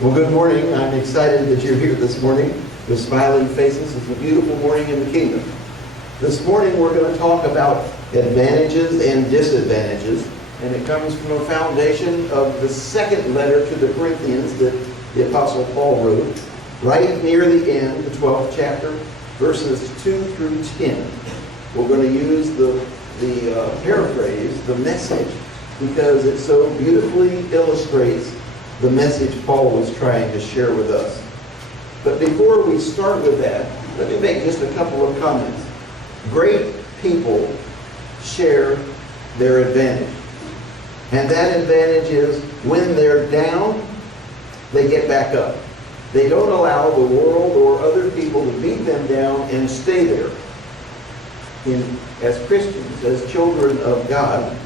Well, good morning. I'm excited that you're here this morning with smiling faces. It's a beautiful morning in the kingdom. This morning we're going to talk about advantages and disadvantages, and it comes from a foundation of the second letter to the Corinthians that the Apostle Paul wrote, right near the end, the 12th chapter, verses 2 through 10. We're going to use the paraphrase, the Message, because it so beautifully illustrates the message Paul was trying to share with us. But before we start with that, let me make just a couple of comments. Great people share their advantage. And that advantage is when they're down, they get back up. They don't allow the world or other people to beat them down and stay there. As Christians, as children of God,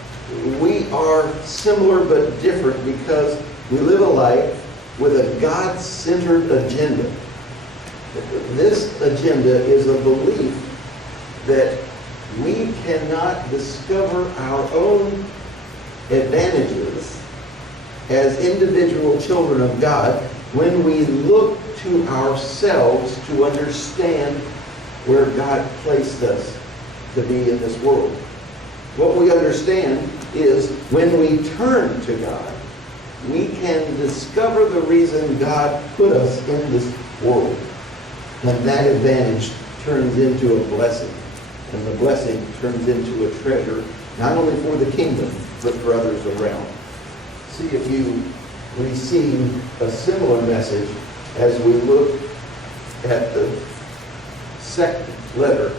we are similar but different because we live a life with a God-centered agenda. This agenda is a belief that we cannot discover our own advantages as individual children of God when we look to ourselves to understand where God placed us to be in this world. What we understand is when we turn to God, we can discover the reason God put us in this world. And that advantage turns into a blessing. And the blessing turns into a treasure, not only for the kingdom, but for others around. See if you receive a similar message as we look at the second letter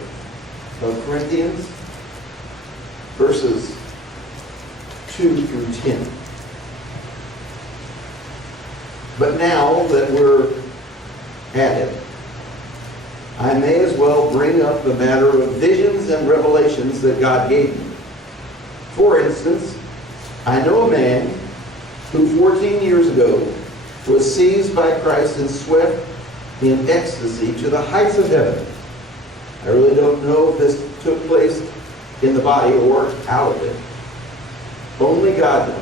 of Corinthians, verses 2 through 10. But now that we're at it, I may as well bring up the matter of visions and revelations that God gave me. For instance, I know a man who 14 years ago was seized by Christ and swept in ecstasy to the heights of heaven. I really don't know if this took place in the body or out of it. Only God knows.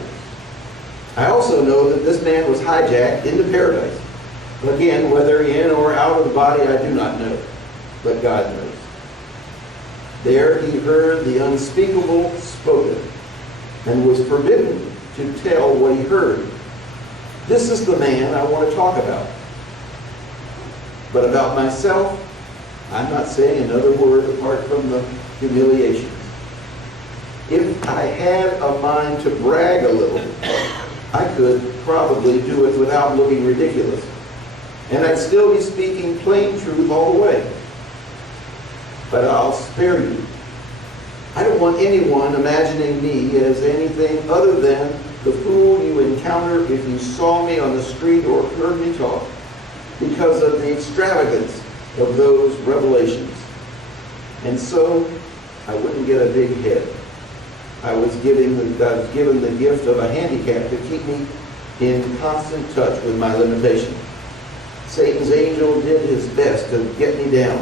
I also know that this man was hijacked into paradise. Again, whether in or out of the body, I do not know. But God knows. There he heard the unspeakable spoken and was forbidden to tell what he heard. This is the man I want to talk about. But about myself, I'm not saying another word apart from the humiliations. If I had a mind to brag a little, I could probably do it without looking ridiculous. And I'd still be speaking plain truth all the way. But I'll spare you. I don't want anyone imagining me as anything other than the fool you encounter if you saw me on the street or heard me talk, because of the extravagance of those revelations. And so I wouldn't get a big head. I was given the gift of a handicap to keep me in constant touch with my limitations. Satan's angel did his best to get me down.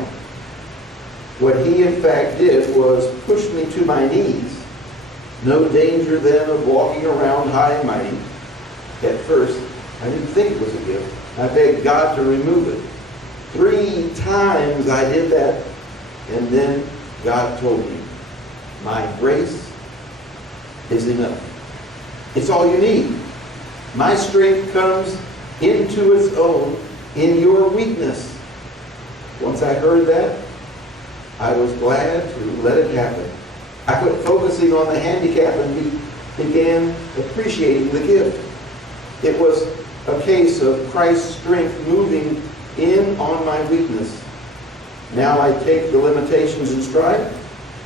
What he in fact did was push me to my knees. No danger then of walking around high and mighty. At first, I didn't think it was a gift. I begged God to remove it. 3 times I did that, and then God told me, my grace is enough. It's all you need. My strength comes into its own in your weakness. Once I heard that, I was glad to let it happen. I quit focusing on the handicap and began appreciating the gift. It was a case of Christ's strength moving in on my weakness. Now I take the limitations in stride,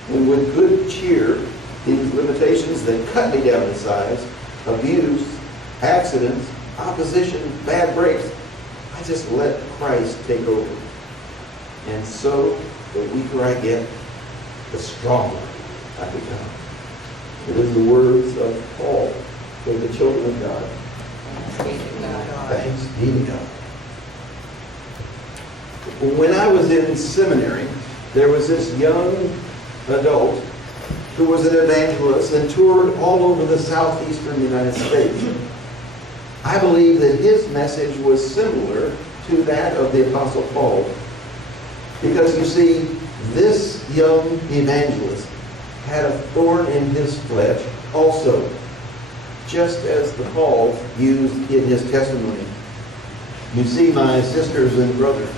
and with good cheer, these limitations that cut me down in size, abuse, accidents, opposition, bad breaks, I just let Christ take over. And so, the weaker I get, the stronger I become. It is the words of Paul for the children of God. Thanks be to God. When I was in seminary, there was this young adult who was an evangelist and toured all over the southeastern United States. I believe that his message was similar to that of the Apostle Paul. Because you see, this young evangelist had a thorn in his flesh also, just as the Paul used in his testimony. You see, my sisters and brothers,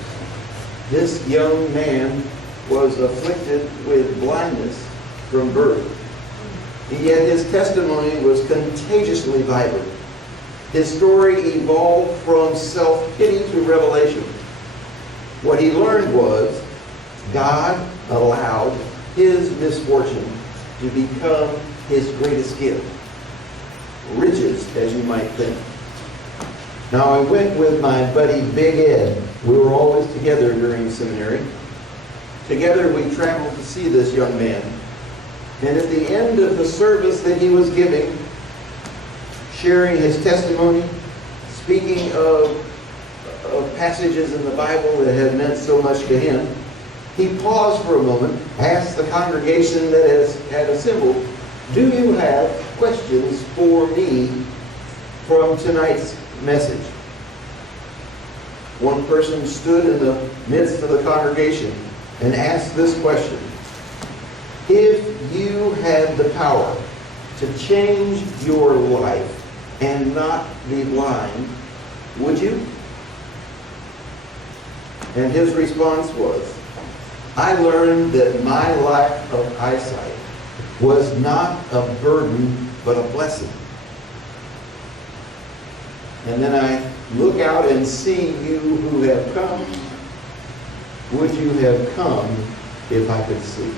this young man was afflicted with blindness from birth. Yet his testimony was contagiously vibrant. His story evolved from self-pity to revelation. What he learned was God allowed his misfortune to become his greatest gift. Riches, as you might think. Now, I went with my buddy Big Ed. We were always together during seminary. Together we traveled to see this young man. And at the end of the service that he was giving, sharing his testimony, speaking of passages in the Bible that had meant so much to him, he paused for a moment, asked the congregation that had assembled, "Do you have questions for me from tonight's message?" One person stood in the midst of the congregation and asked this question: "If you had the power to change your life and not be blind, would you?" And his response was, "I learned that my lack of eyesight was not a burden, but a blessing. And then I look out and see you who have come. Would you have come if I could see?"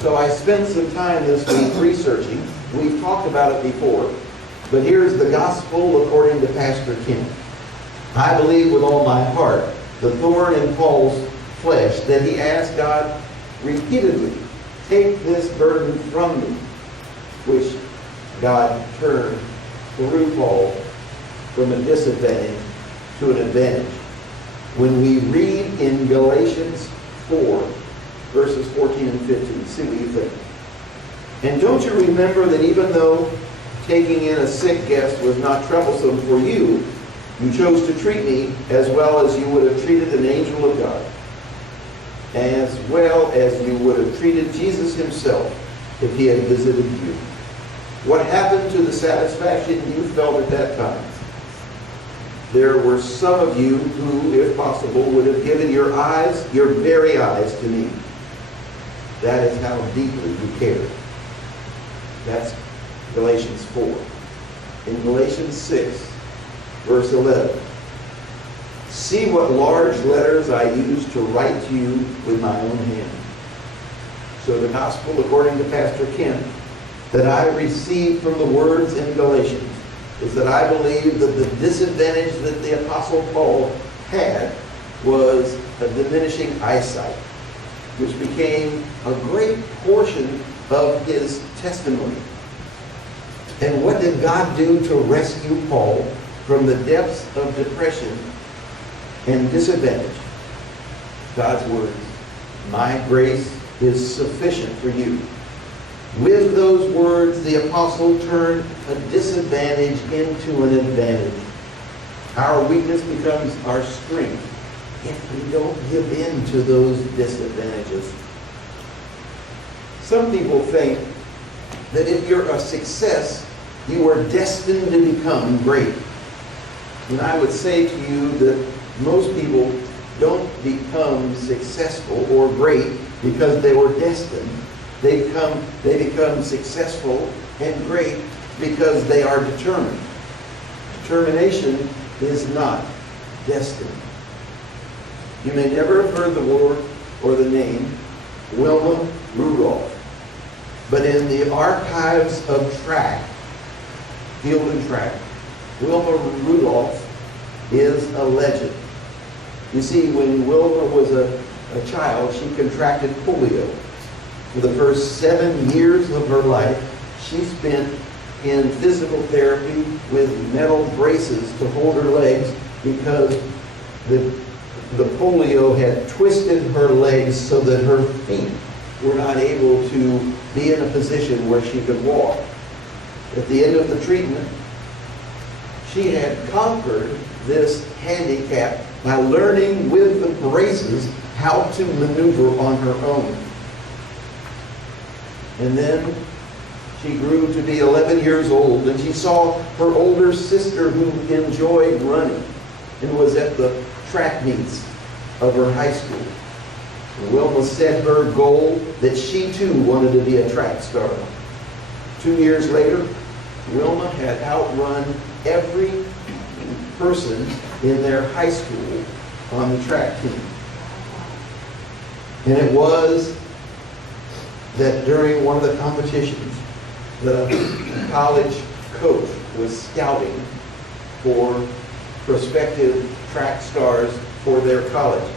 So I spent some time this week researching. We've talked about it before, but here's the gospel according to Pastor Kim. I believe with all my heart the thorn in Paul's flesh that he asked God repeatedly, "Take this burden from me," which God turned through Paul from a disadvantage to an advantage. When we read in Galatians 4, verses 14 and 15, see what you think. "And don't you remember that even though taking in a sick guest was not troublesome for you, you chose to treat me as well as you would have treated an angel of God, as well as you would have treated Jesus himself if he had visited you. What happened to the satisfaction you felt at that time? There were some of you who, if possible, would have given your eyes, your very eyes, to me. That is how deeply you cared." That's Galatians 4. In Galatians 6, verse 11, "See what large letters I used to write to you with my own hand." So the gospel, according to Pastor Kim, that I received from the words in Galatians is that I believe that the disadvantage that the Apostle Paul had was a diminishing eyesight, which became a great portion of his testimony. And what did God do to rescue Paul from the depths of depression and disadvantage? God's words, "My grace is sufficient for you." With those words, the apostle turned a disadvantage into an advantage. Our weakness becomes our strength if we don't give in to those disadvantages. Some people think that if you're a success, you are destined to become great. And I would say to you that most people don't become successful or great because they were destined. They become successful and great because they are determined. Determination is not destiny. You may never have heard the word or the name Wilma Rudolph, but in the archives of track, field and track, Wilma Rudolph is a legend. You see, when Wilma was a child, she contracted polio. For the first 7 years of her life, she spent in physical therapy with metal braces to hold her legs because the polio had twisted her legs so that her feet were not able to be in a position where she could walk. At the end of the treatment, she had conquered this handicap by learning with the braces how to maneuver on her own. And then she grew to be 11 years old, and she saw her older sister who enjoyed running and was at the track meets of her high school. And Wilma set her goal that she too wanted to be a track star. 2 years later, Wilma had outrun every person in their high school on the track team. And it was that during one of the competitions, the college coach was scouting for prospective track stars for their college.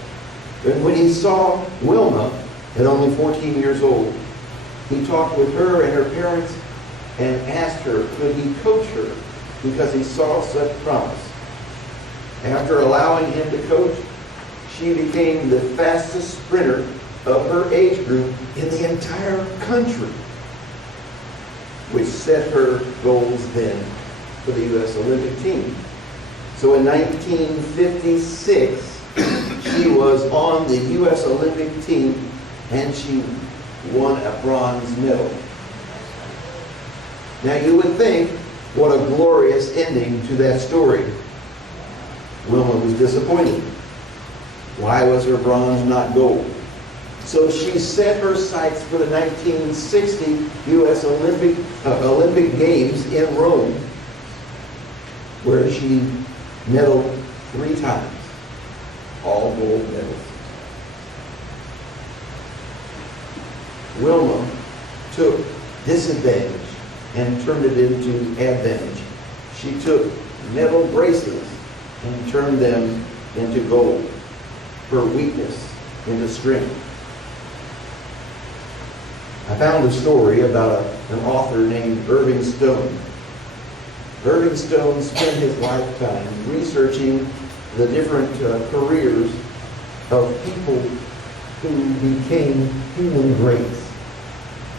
And when he saw Wilma at only 14 years old, he talked with her and her parents and asked her, could he coach her, because he saw such promise. After allowing him to coach, she became the fastest sprinter of her age group in the entire country, which set her goals then for the U.S. Olympic team. So in 1956, she was on the U.S. Olympic team and she won a bronze medal. Now you would think, what a glorious ending to that story. Wilma was disappointed. Why was her bronze not gold? So she set her sights for the 1960 U.S. Olympic Games in Rome, where she medaled 3 times, all gold medals. Wilma took disadvantage and turned it into advantage. She took metal braces and turned them into gold, her weakness into strength. I found a story about an author named Irving Stone. Irving Stone spent his lifetime researching the different careers of people who became human greats.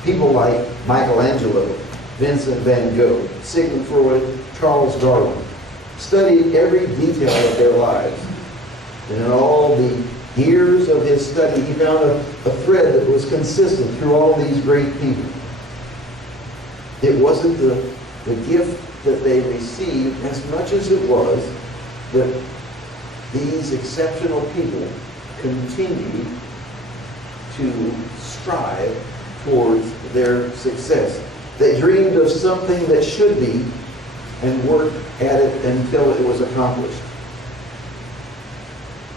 People like Michelangelo, Vincent van Gogh, Sigmund Freud, Charles Darwin. Studied every detail of their lives. And in all the years of his study, he found a thread that was consistent through all these great people. It wasn't the gift that they received as much as it was that these exceptional people continued to strive towards their success. They dreamed of something that should be and worked at it until it was accomplished.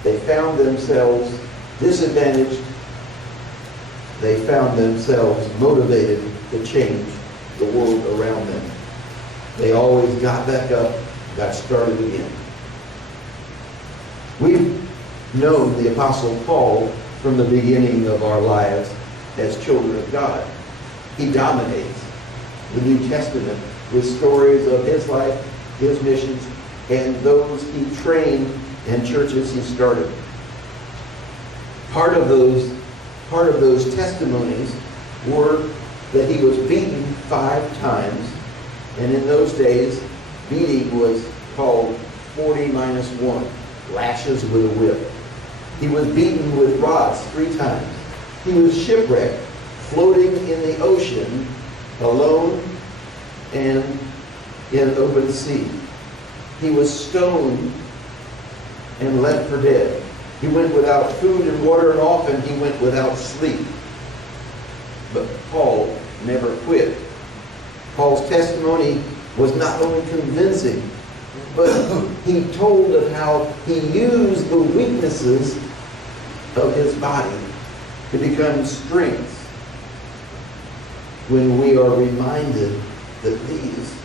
They found themselves disadvantaged. They found themselves motivated to change the world around them. They always got back up, got started again. We've known the Apostle Paul from the beginning of our lives as children of God. He dominates the New Testament with stories of his life, his missions, and those he trained and churches he started. Part of those testimonies were that he was beaten 5 times, and in those days, beating was called 40-1, lashes with a whip. He was beaten with rods 3 times. He was shipwrecked, floating in the ocean, alone and in open sea. He was stoned and left for dead. He went without food and water, and often he went without sleep. But Paul never quit. Paul's testimony was not only convincing, but he told of how he used the weaknesses of his body to become strengths. When we are reminded that these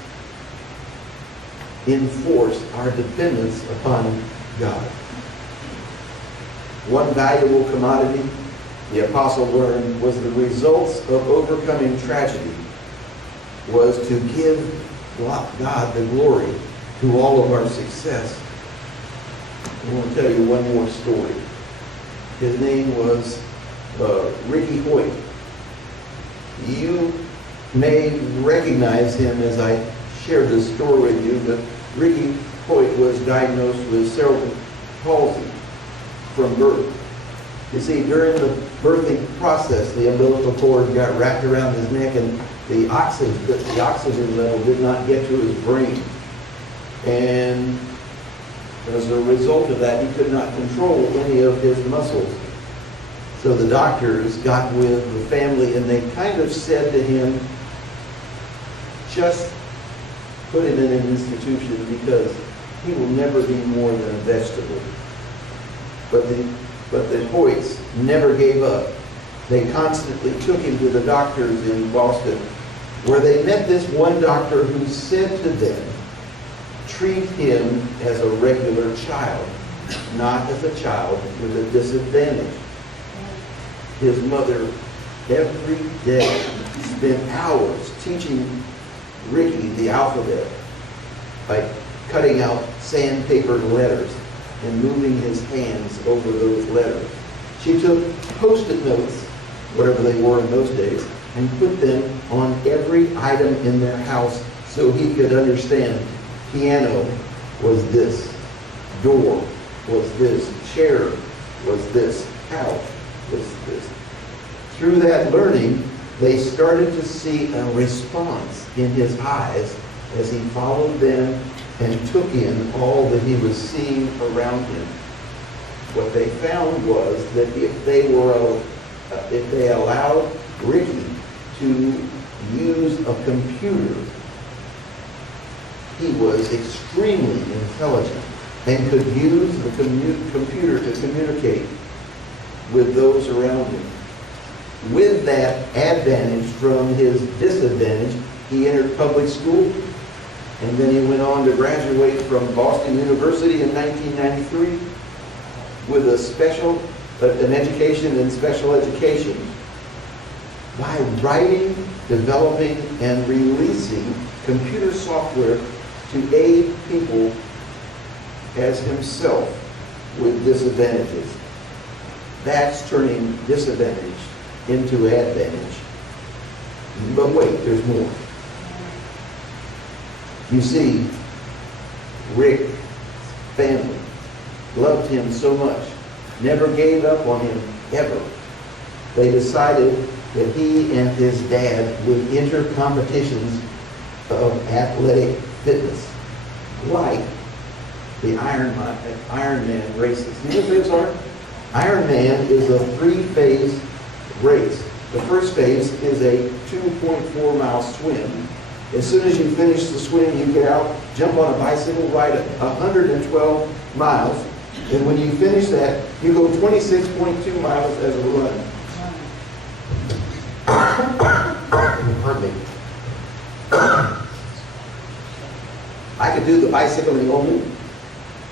enforce our dependence upon God. One valuable commodity the apostle learned was the results of overcoming tragedy was to give God the glory to all of our success. I want to tell you one more story. His name was Ricky Hoyt. You may recognize him as I shared this story with you, but Ricky Hoyt was diagnosed with cerebral palsy from birth. You see, during the birthing process, the umbilical cord got wrapped around his neck, and the oxygen level did not get to his brain. And as a result of that, he could not control any of his muscles. So the doctors got with the family, and they kind of said to him, just put him in an institution because he will never be more than a vegetable. But the Hoyts never gave up. They constantly took him to the doctors in Boston, where they met this one doctor who said to them, treat him as a regular child, not as a child with a disadvantage. His mother every day spent hours teaching Ricky the alphabet by cutting out sandpaper letters and moving his hands over those letters. She took Post-it notes, whatever they were in those days, and put them on every item in their house so he could understand. Piano was this, door was this, chair was this, couch was this. Through that learning, they started to see a response in his eyes as he followed them and took in all that he was seeing around him. What they found was that if they allowed Ricky to use a computer, he was extremely intelligent and could use the computer to communicate with those around him. With that advantage from his disadvantage, he entered public school, and then he went on to graduate from Boston University in 1993 with an education in special education by writing, developing, and releasing computer software to aid people as himself with disadvantages. That's turning disadvantage into advantage. But wait, there's more. You see, Rick's family loved him so much, never gave up on him, ever. They decided that he and his dad would enter competitions of athletic fitness, like the Ironman races. You know what those are? Ironman is a 3-phase race. The first phase is a 2.4-mile swim. As soon as you finish the swim, you get out, jump on a bicycle, ride 112 miles, and when you finish that, you go 26.2 miles as a run. Pardon me. I could do the bicycling only.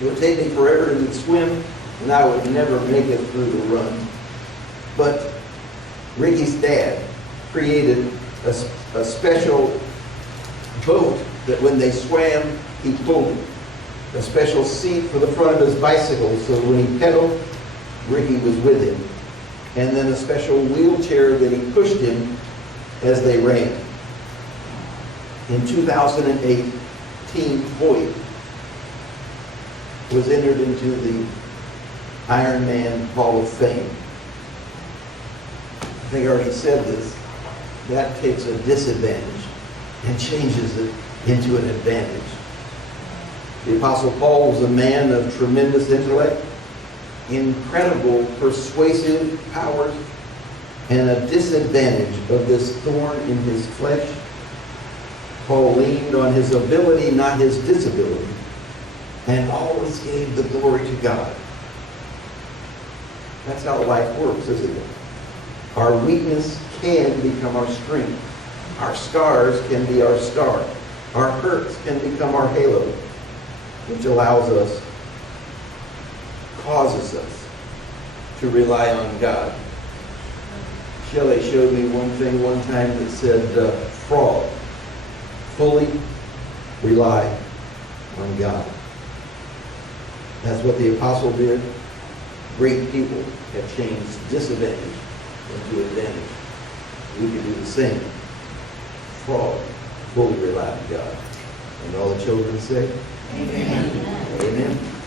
It would take me forever to swim, and I would never make it through the run. But Ricky's dad created a special boat that when they swam, he pulled a special seat for the front of his bicycle, so when he pedaled, Ricky was with him. And then a special wheelchair that he pushed him as they ran. In 2008, Team Hoyt was entered into the Ironman Hall of Fame. I think I already said this. That takes a disadvantage and changes it into an advantage. The Apostle Paul was a man of tremendous intellect, incredible persuasive powers, and a disadvantage of this thorn in his flesh. Paul leaned on his ability, not his disability, and always gave the glory to God. That's how life works, isn't it? Our weakness can become our strength. Our scars can be our star. Our hurts can become our halo, which allows us, causes us to rely on God. Shelley showed me one thing one time that said, frog, fully rely on God. That's what the apostle did. Great people have changed disadvantage into advantage. We can do the same. fully rely on God. And all the children say, Amen. Amen.